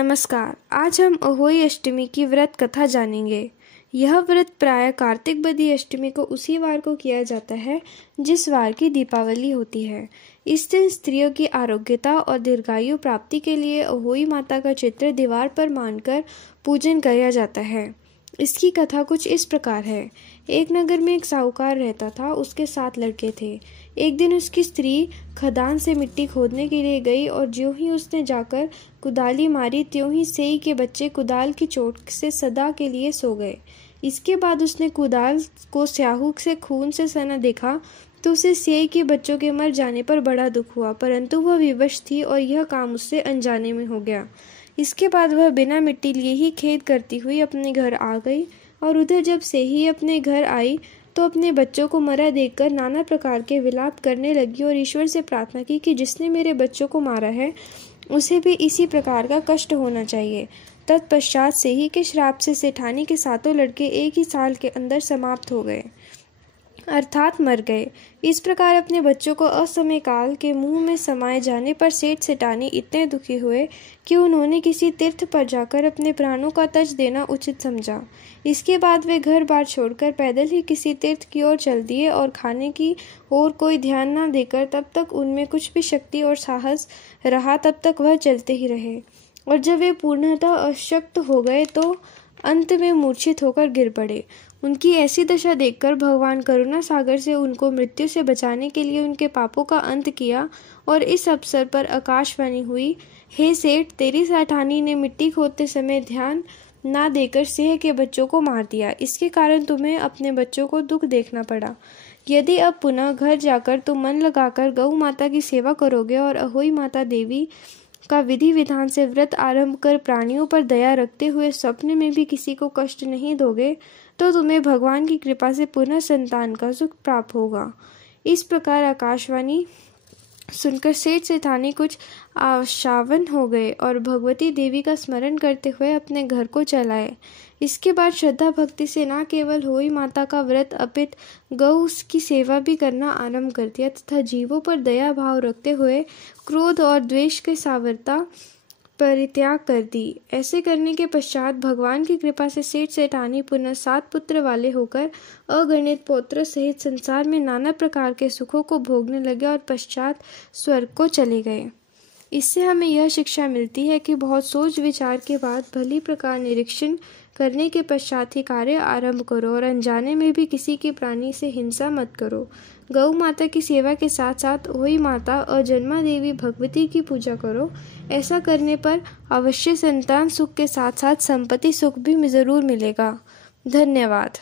नमस्कार। आज हम अहोई अष्टमी की व्रत कथा जानेंगे। यह व्रत प्रायः कार्तिक बदी अष्टमी को उसी वार को किया जाता है जिस वार की दीपावली होती है। इस दिन स्त्रियों की आरोग्यता और दीर्घायु प्राप्ति के लिए अहोई माता का चित्र दीवार पर मानकर पूजन किया जाता है। इसकी कथा कुछ इस प्रकार है। एक नगर में एक साहूकार रहता था। उसके 7 लड़के थे। एक दिन उसकी स्त्री खदान से मिट्टी खोदने के लिए गई और ज्यों ही उसने जाकर कुदाली मारी त्यों ही सेई के बच्चे कुदाल की चोट से सदा के लिए सो गए। इसके बाद उसने कुदाल को स्याहू से खून से सना देखा तो उसे सेई के बच्चों के मर जाने पर बड़ा दुख हुआ, परंतु वह विवश थी और यह काम उससे अनजाने में हो गया। इसके बाद वह बिना मिट्टी लिए ही खेद करती हुई अपने घर आ गई और उधर जब सेई अपने घर आई तो अपने बच्चों को मरा देखकर नाना प्रकार के विलाप करने लगी और ईश्वर से प्रार्थना की कि जिसने मेरे बच्चों को मारा है उसे भी इसी प्रकार का कष्ट होना चाहिए। तत्पश्चात सेई के श्राप से सेठानी के 7 लड़के एक ही साल के अंदर समाप्त हो गए, अर्थात मर गए। इस प्रकार अपने बच्चों को असमय काल के मुंह में समाये जाने पर सेठ सेठानी इतने दुखी हुए कि उन्होंने किसी तीर्थ पर जाकर अपने प्राणों का तज देना उचित समझा। इसके बाद वे घर बार छोड़कर पैदल ही किसी तीर्थ की ओर चल दिए और खाने की ओर कोई ध्यान न देकर तब तक उनमें कुछ भी शक्ति और साहस रहा तब तक वह चलते ही रहे, और जब वे पूर्णतः अशक्त हो गए तो अंत में मूर्छित होकर गिर पड़े। उनकी ऐसी दशा देखकर भगवान करुणा सागर से उनको मृत्यु से बचाने के लिए उनके पापों का अंत किया और इस अवसर पर आकाशवाणी हुई, हे सेठ, तेरी सेठानी ने मिट्टी खोदते समय ध्यान ना देकर सिंह के बच्चों को मार दिया। इसके कारण तुम्हें अपने बच्चों को दुख देखना पड़ा। यदि अब पुनः घर जाकर तुम मन लगाकर गौ माता की सेवा करोगे और अहोई माता देवी का विधि विधान से व्रत आरंभ कर प्राणियों पर दया रखते हुए स्वप्न में भी किसी को कष्ट नहीं दोगे तो तुम्हें भगवान की कृपा से पुनः संतान का सुख प्राप्त होगा। इस प्रकार आकाशवाणी सुनकर सेठ सेठानी कुछ आशावन हो गए और भगवती देवी का स्मरण करते हुए अपने घर को चलाए। इसके बाद श्रद्धा भक्ति से न केवल होई माता का व्रत अपितु गौ की सेवा भी करना आरंभ कर दिया तथा जीवों पर दया भाव रखते हुए क्रोध और द्वेष के सावरता परित्याग कर दी। ऐसे करने के पश्चात भगवान की कृपा से सेठ सेठानी पुनः 7 पुत्र वाले होकर अगणित पौत्र सहित संसार में नाना प्रकार के सुखों को भोगने लगे और पश्चात स्वर्ग को चले गए। इससे हमें यह शिक्षा मिलती है कि बहुत सोच विचार के बाद भली प्रकार निरीक्षण करने के पश्चात ही कार्य आरंभ करो और अनजाने में भी किसी के प्राणी से हिंसा मत करो। गौ माता की सेवा के साथ साथ अहोई माता और जन्मा देवी भगवती की पूजा करो। ऐसा करने पर अवश्य संतान सुख के साथ साथ संपत्ति सुख भी जरूर मिलेगा। धन्यवाद।